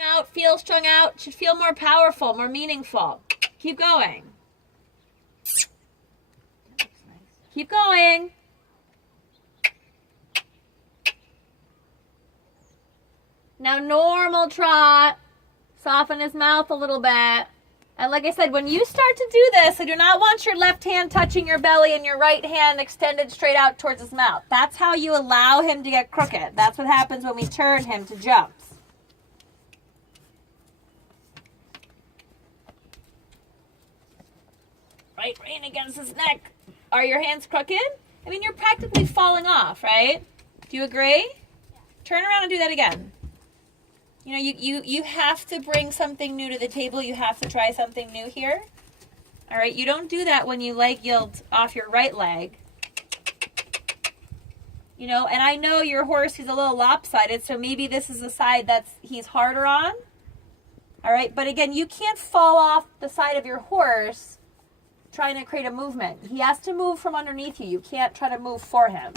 Out, feel strung out, should feel more powerful, more meaningful. Keep going. Keep going. Now normal trot. Soften his mouth a little bit. And like I said, when you start to do this, I do not want your left hand touching your belly and your right hand extended straight out towards his mouth. That's how you allow him to get crooked. That's what happens when we turn him to jumps. Right rein against his neck. Are your hands crooked? I mean, you're practically falling off, right? Do you agree? Turn around and do that again. You know, you have to bring something new to the table. You have to try something new here. All right, you don't do that when you leg yield off your right leg. You know, and I know your horse, he's a little lopsided, so maybe this is the side he's harder on. All right, but again, you can't fall off the side of your horse trying to create a movement. He has to move from underneath you. You can't try to move for him.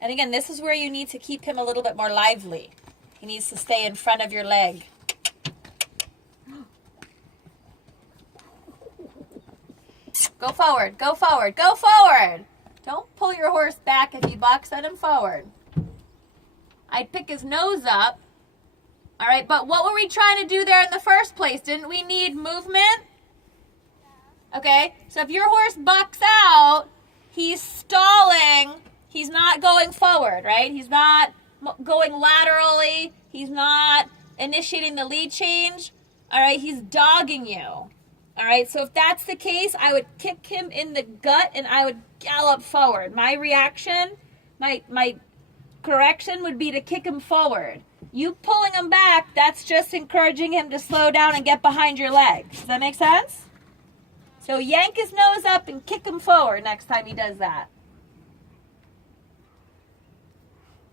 And again, this is where you need to keep him a little bit more lively. He needs to stay in front of your leg. Go forward, go forward, go forward. Don't pull your horse back if he bucks, send him forward. I'd pick his nose up. All right, but what were we trying to do there in the first place? Didn't we need movement? Okay, so if your horse bucks out, he's stalling. He's not going forward, right? He's not going laterally. He's not initiating the lead change. All right, he's dogging you. All right, so if that's the case, I would kick him in the gut and I would gallop forward. My reaction, my correction would be to kick him forward. You pulling him back, that's just encouraging him to slow down and get behind your leg. Does that make sense? So yank his nose up and kick him forward next time he does that.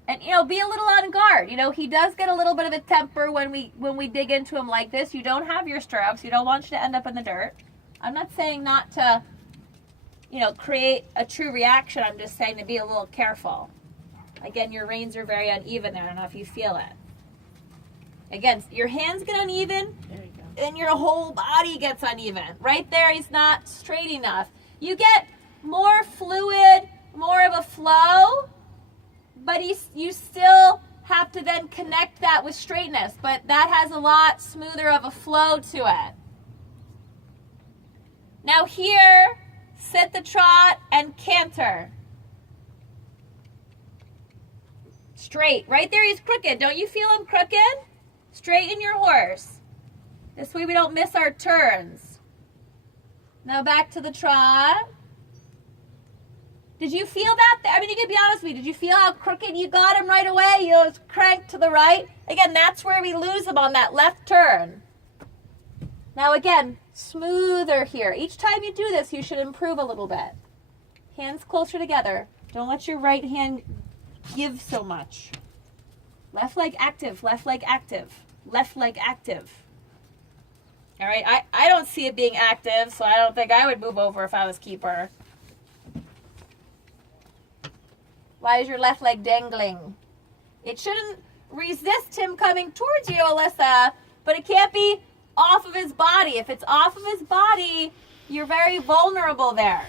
And, you know, be a little on guard. You know, he does get a little bit of a temper when we dig into him like this. You don't have your stirrups. You don't want you to end up in the dirt. I'm not saying not to, you know, create a true reaction. I'm just saying to be a little careful. Again, your reins are very uneven there. I don't know if you feel it. Again, your hands get uneven, there you go, and your whole body gets uneven. Right there, he's not straight enough. You get more fluid, more of a flow, but you still have to then connect that with straightness. But that has a lot smoother of a flow to it. Now here, sit the trot and canter. Straight. Right there, he's crooked. Don't you feel him crooked? Straighten your horse. This way we don't miss our turns. Now back to the trot. Did you feel that? I mean, you can be honest with me. Did you feel how crooked you got him right away? You know, it's cranked to the right. Again, that's where we lose him on that left turn. Now again, smoother here. Each time you do this, you should improve a little bit. Hands closer together. Don't let your right hand give so much. Left leg active, left leg active, left leg active. All right, I don't see it being active, so I don't think I would move over if I was keeper. Why is your left leg dangling? It shouldn't resist him coming towards you, Alyssa, but it can't be off of his body. If it's off of his body, you're very vulnerable there.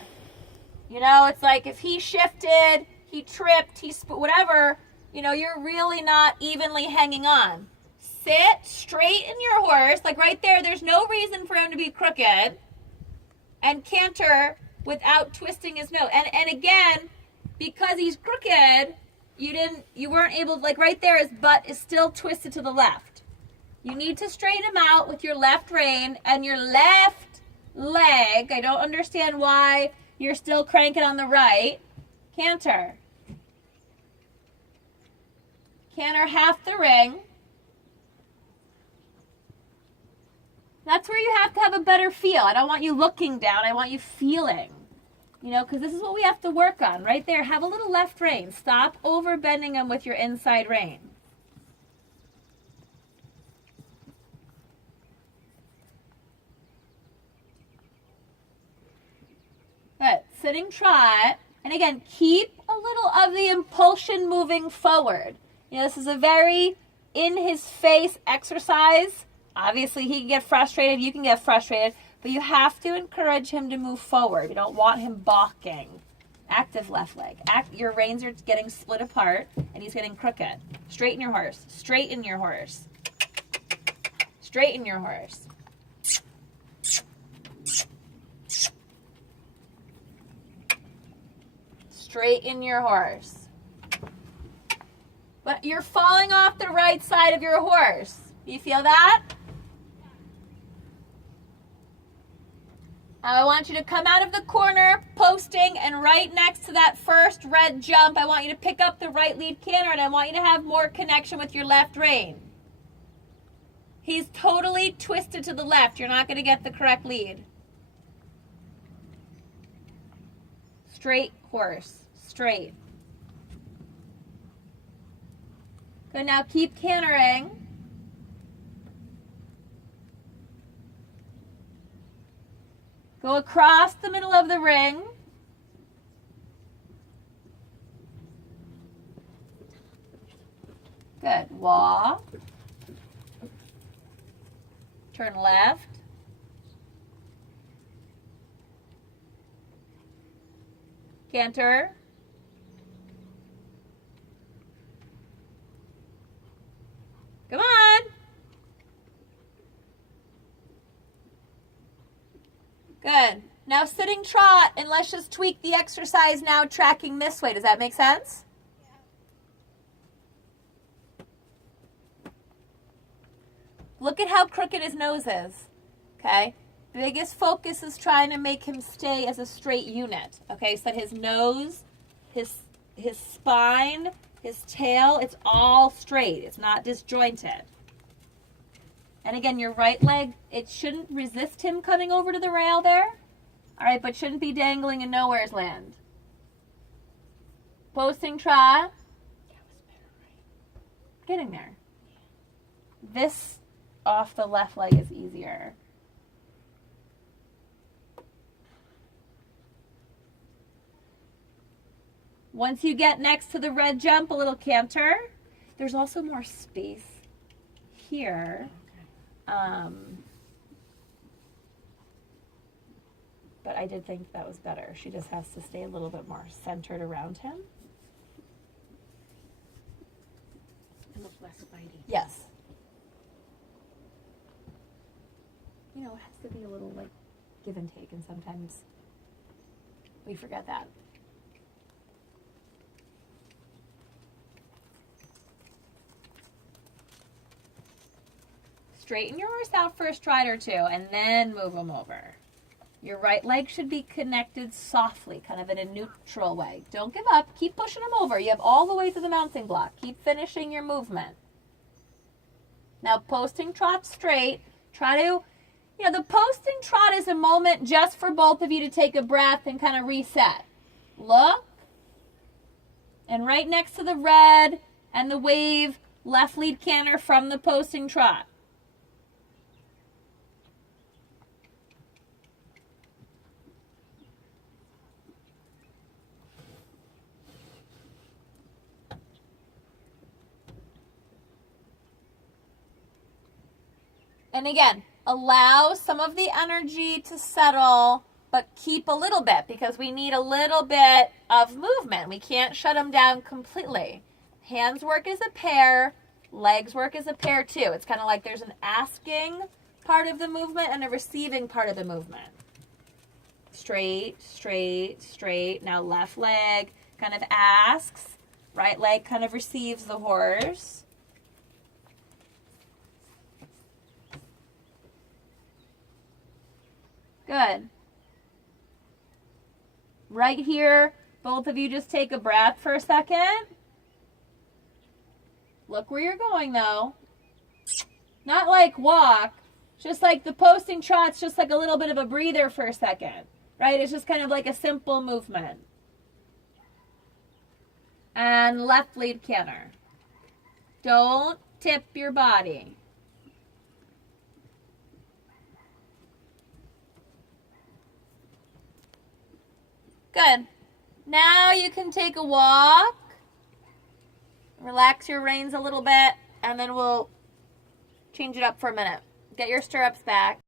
You know, it's like if he shifted, he tripped, whatever, you know, you're really not evenly hanging on. Sit, straighten your horse, like right there, there's no reason for him to be crooked, and canter without twisting his nose. And again, because he's crooked, you weren't able, like right there, his butt is still twisted to the left. You need to straighten him out with your left rein and your left leg. I don't understand why you're still cranking on the right. Canter. Canter half the ring. That's where you have to have a better feel. I don't want you looking down. I want you feeling. You know, because this is what we have to work on. Right there, have a little left rein. Stop over bending them with your inside rein. Good. sitting trot. And again, keep a little of the impulsion moving forward. You know, this is a very in-his-face exercise. Obviously, he can get frustrated. You can get frustrated. But you have to encourage him to move forward. You don't want him balking. Active left leg. Your reins are getting split apart, and he's getting crooked. Straighten your horse. Straighten your horse. Straighten your horse. Straighten your horse. But you're falling off the right side of your horse. Do you feel that? Now I want you to come out of the corner, posting, and right next to that first red jump, I want you to pick up the right lead canter, and I want you to have more connection with your left rein. He's totally twisted to the left. You're not going to get the correct lead. Straight horse. Straight. Good, now keep cantering. Go across the middle of the ring. Good. Walk. Turn left. Canter. Come on. Good. Now sitting trot, and let's just tweak the exercise now, tracking this way. Does that make sense? Look at how crooked his nose is. Okay? Biggest focus is trying to make him stay as a straight unit. Okay, so that his nose, his spine, his tail, it's all straight. It's not disjointed. And again, your right leg, it shouldn't resist him coming over to the rail there. All right, but shouldn't be dangling in nowhere's land. Posting trot. Getting there. This off the left leg is easier. Once you get next to the red jump, a little canter. There's also more space here. But I did think that was better. She just has to stay a little bit more centered around him. And look less bitey. Yes. You know, it has to be a little like give and take, and sometimes we forget that. Straighten your horse out for a stride or two, and then move him over. Your right leg should be connected softly, kind of in a neutral way. Don't give up. Keep pushing him over. You have all the way to the mounting block. Keep finishing your movement. Now, posting trot straight. Try to, the posting trot is a moment just for both of you to take a breath and kind of reset. Look. And right next to the red and the wave, left lead canter from the posting trot. And again, allow some of the energy to settle, but keep a little bit because we need a little bit of movement. We can't shut them down completely. Hands work as a pair, legs work as a pair too. It's kind of like there's an asking part of the movement and a receiving part of the movement. Straight, straight, straight. Now left leg kind of asks, right leg kind of receives the horse. Good. Right here, both of you just take a breath for a second. Look where you're going though. Not like walk, just like the posting trot's just like a little bit of a breather for a second, right? It's just kind of like a simple movement. And left lead canter. Don't tip your body. Good. Now you can take a walk. Relax your reins a little bit, and then we'll change it up for a minute. Get your stirrups back.